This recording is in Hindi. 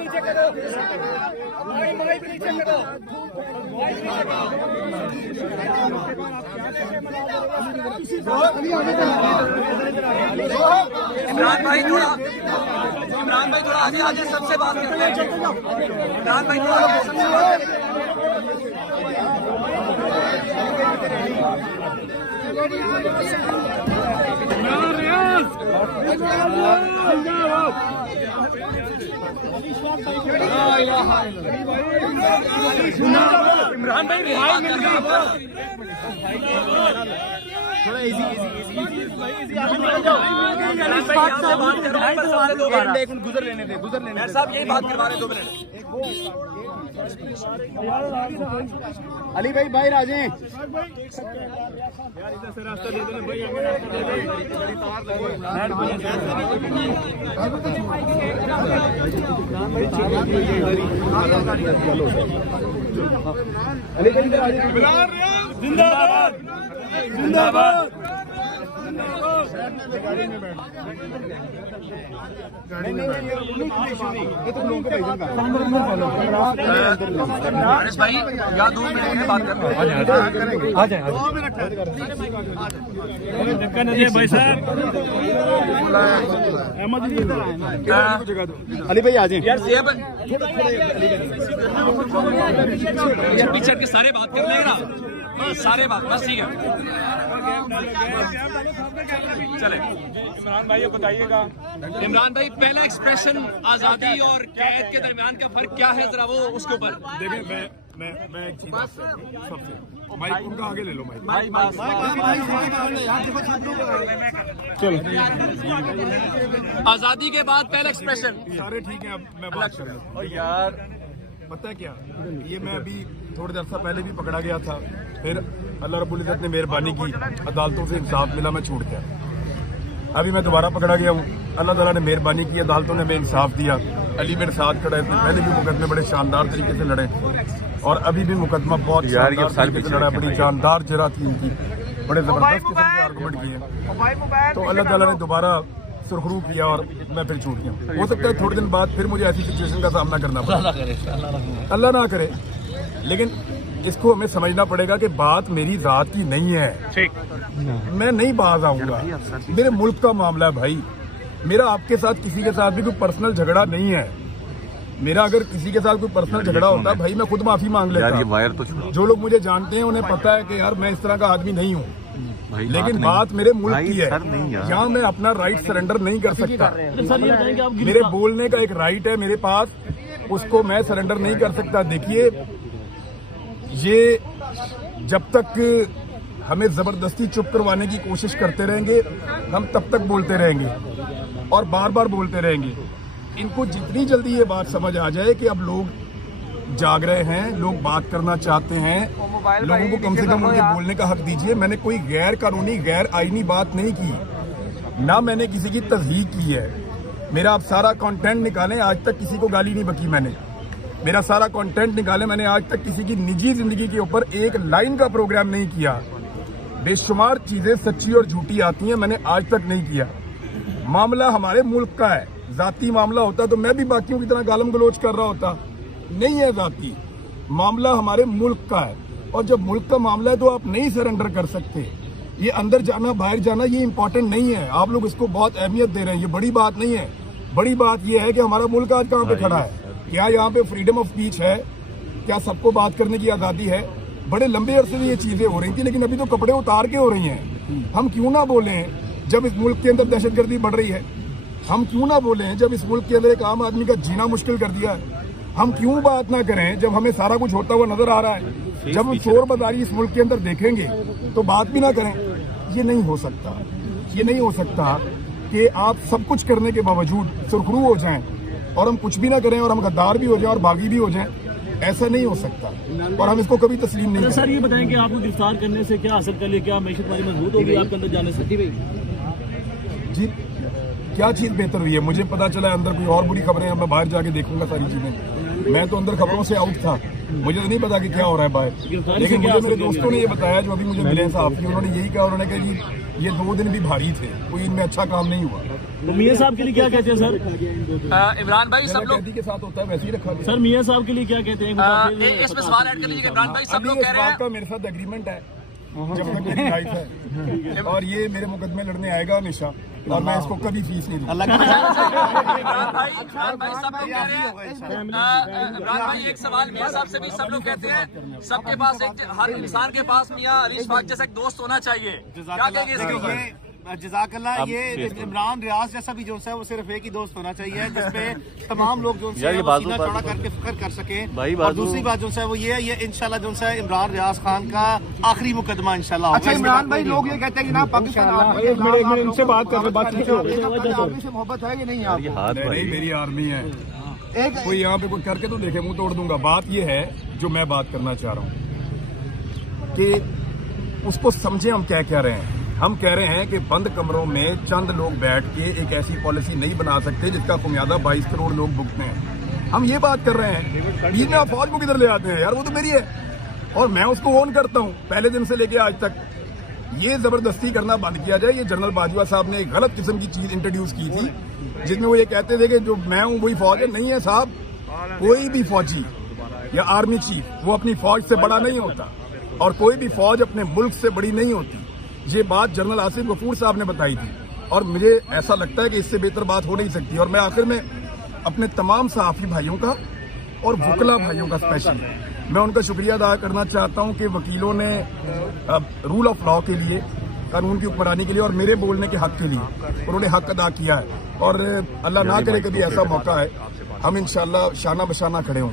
नीचे करो, माइक नीचे करो। इमरान भाई थोड़ा आगे आगे सबसे बात करते हैं। इमरान भाई थोड़ा आगे सबसे बात करते हैं। इमरान भाई थोड़ा इजी गुजर लेने दे साहब यही बात करवा रहे 2 मिनट। अली भाई बाहर आ जाएं। अली भाई इधर आ जाएं। जिंदाबाद जिंदाबाद। हारिस भाई या 2 मिनट में बात करते हैं। आ जाए 2 मिनट भाई साहब। अली भाई आ जाएं। यार सेब पीछे के सारे बात कर लेगा सारे बात बस ठीक है चले। इमरान भाई बताइएगा। इमरान भाई पहला एक्सप्रेशन आजादी और कैद के दरमियान का फर्क क्या है जरा वो उसके ऊपर देखिए मैं एक चीज सबसे माइक उनका आगे ले लो माइक। चलो आजादी के बाद पहला एक्सप्रेशन सारे ठीक है। अब मैं बात कर रहा हूँ यार, पता है क्या, ये मैं अभी थोड़ी देर से पहले भी पकड़ा गया था, फिर अल्लाह रब्बुल इज़्ज़त ने मेहरबानी की, अदालतों से इंसाफ मिला, मैं छूट गया। अभी मैं दोबारा पकड़ा गया हूँ, अल्लाह ताला ने मेहरबानी की, अदालतों ने हमें इंसाफ दिया। अली मेरे साथ खड़ा है, पहले भी मुकदमे बड़े शानदार तरीके से लड़े और अभी भी मुकदमा बहुत शानदार तरीके से लड़ा, बड़ी जानदार जरा थी उनकी, बड़े जबरदस्त किस्म के आर्गूमेंट किए। तो अल्लाह ताला ने दोबारा सुरखरू किया और मैं फिर छूट गया। हो सकता है थोड़े दिन बाद फिर मुझे ऐसी सिचुएशन का सामना करना पड़े, अल्लाह ना करे, लेकिन इसको हमें समझना पड़ेगा कि बात मेरी जात की नहीं है। ठीक, मैं नहीं बाज आऊंगा, मेरे मुल्क का मामला है भाई। मेरा आपके साथ किसी के साथ भी कोई पर्सनल झगड़ा नहीं है। मेरा अगर किसी के साथ कोई पर्सनल झगड़ा होता भाई मैं खुद माफी मांग लेता। जो लोग मुझे जानते हैं उन्हें पता है कि यार मैं इस तरह का आदमी नहीं हूँ, लेकिन बात मेरे मुल्क की है। यहाँ मैं अपना राइट सरेंडर नहीं कर सकता। मेरे बोलने का एक राइट है मेरे पास, उसको मैं सरेंडर नहीं कर सकता। देखिए, ये जब तक हमें जबरदस्ती चुप करवाने की कोशिश करते रहेंगे हम तब तक बोलते रहेंगे और बार बार बोलते रहेंगे। इनको जितनी जल्दी ये बात समझ आ जाए कि अब लोग जाग रहे हैं, लोग बात करना चाहते हैं, लोगों को कम से कम उनके बोलने का हक दीजिए। मैंने कोई गैर कानूनी गैर आईनी बात नहीं की, ना मैंने किसी की तस्दीक की है। मेरा आप सारा कंटेंट निकालें, आज तक किसी को गाली नहीं बकी मैंने। मेरा सारा कंटेंट निकाले, मैंने आज तक किसी की निजी जिंदगी के ऊपर एक लाइन का प्रोग्राम नहीं किया। बेशुमार चीजें सच्ची और झूठी आती हैं, मैंने आज तक नहीं किया। मामला हमारे मुल्क का है, जाती मामला होता तो मैं भी बाकियों की तरह गालम गलोच कर रहा होता। नहीं है जाती मामला, हमारे मुल्क का है, और जब मुल्क का मामला है तो आप नहीं सरेंडर कर सकते। ये अंदर जाना बाहर जाना ये इंपॉर्टेंट नहीं है, आप लोग इसको बहुत अहमियत दे रहे हैं, ये बड़ी बात नहीं है। बड़ी बात ये है कि हमारा मुल्क आज कहाँ पे खड़ा है, क्या यहाँ पे फ्रीडम ऑफ स्पीच है, क्या सबको बात करने की आज़ादी है। बड़े लंबे अरसे से ये चीजें हो रही थी, लेकिन अभी तो कपड़े उतार के हो रही हैं। हम क्यों ना बोले जब इस मुल्क के अंदर दहशतगर्दी बढ़ रही है, हम क्यों ना बोले जब इस मुल्क के अंदर एक आम आदमी का जीना मुश्किल कर दिया है, हम क्यों बात ना करें जब हमें सारा कुछ होता हुआ नजर आ रहा है। जब हम शोर बाजारी इस मुल्क के अंदर देखेंगे तो बात भी ना करें। ये नहीं हो सकता, ये नहीं हो सकता कि आप सब कुछ करने के बावजूद सुरखरू हो जाएं और हम कुछ भी ना करें और हम गद्दार भी हो जाएं और बागी भी हो जाएं। ऐसा नहीं हो सकता और हम इसको कभी तस्लीम नहीं करें। सर ये बताएं कि आपको गिरफ्तार करने से क्या हासिल कर लिया, क्या मैशत वाली मजबूत होगी आपके अंदर जाने से? जी क्या चीज बेहतर हुई है, मुझे पता चला अंदर कोई और बुरी खबरें हैं, मैं बाहर जाके देखूंगा सारी चीजें। मैं तो अंदर खबरों से आउट था, मुझे तो नहीं पता कि क्या हो रहा है बाहर, लेकिन मुझे मेरे दोस्तों ने ये बताया जो अभी मुझे मिले साहब, उन्होंने यही कहा, उन्होंने कहा कि ये 2 दिन भी भारी थे, कोई इनमें अच्छा काम नहीं हुआ। तो मियां साहब के लिए क्या कहते हैं सर? इमरान भाई सब लोग कैदी के साथ होता है वैसे ही रखा गया। सर मियां साहब के लिए क्या कहते हैं? इसमें सवाल ऐड कर लीजिएगा इमरान भाई। सब लोग कह रहे हैं का मेरे साथ एग्रीमेंट है जब तक मेरी लाइफ है, और ये मेरे मुकदमे लड़ने आएगा हमेशा, और मैं इसको कभी फीस नहीं दूंगा। इमरान भाई सब लोग कह रहे हैं। इमरान भाई एक सवाल मियां साहब से भी सब लोग कहते हैं सबके पास हर इंसान के पास मियां अलीश फाक जैसा एक दोस्त होना चाहिए। क्या कहेंगे इसके ऊपर? जज़ाकल्लाह। ये इमरान रियाज जैसा भी जो है वो सिर्फ एक ही दोस्त होना चाहिए जिसपे तमाम लोग जो है वो सीना चौड़ा करके फख्र कर सके। और दूसरी बात जो है वो ये इंशाल्लाह जो है इमरान रियाज खान का आखिरी मुकदमा इंशाल्लाह। अच्छा इमरान भाई, लोग ये कहते हैं कि ना पाकिस्तान इनसे बात कर आर्मी से मोहब्बत है कि नहीं? नहीं, मेरी आर्मी है। कोई यहाँ पे कोई करके तो देखे, मुंह तोड़ दूंगा। बात ये है जो मैं बात करना चाह रहा हूँ कि उसको समझे हम क्या कह रहे हैं। हम कह रहे हैं कि बंद कमरों में चंद लोग बैठ के एक ऐसी पॉलिसी नहीं बना सकते जिसका खुमियादा 22 करोड़ लोग भुगतते हैं। हम ये बात कर रहे हैं। बीच में आप फौज को किधर ले आते हैं यार? वो तो मेरी है और मैं उसको ओन करता हूँ पहले दिन से लेके आज तक। ये जबरदस्ती करना बंद किया जाए। ये जनरल बाजवा साहब ने एक गलत किस्म की चीज इंट्रोड्यूस की थी जिसमें वो ये कहते थे कि जो मैं हूँ वही फौज है। नहीं है साहब, कोई भी फौजी या आर्मी चीफ वो अपनी फौज से बड़ा नहीं होता, और कोई भी फौज अपने मुल्क से बड़ी नहीं होती। ये बात जनरल आसिफ गफूर साहब ने बताई थी, और मुझे ऐसा लगता है कि इससे बेहतर बात हो नहीं सकती। और मैं आखिर में अपने तमाम सहाफ़ी भाइयों का और वकला भाइयों का स्पेशली मैं उनका शुक्रिया अदा करना चाहता हूं कि वकीलों ने रूल ऑफ लॉ के लिए, कानून की हुक्मरानी के लिए और मेरे बोलने के हक के लिए उन्होंने हक अदा किया है। और अल्लाह ना करे कभी ऐसा मौका है, हम इंशाल्लाह शाना बशाना खड़े हों।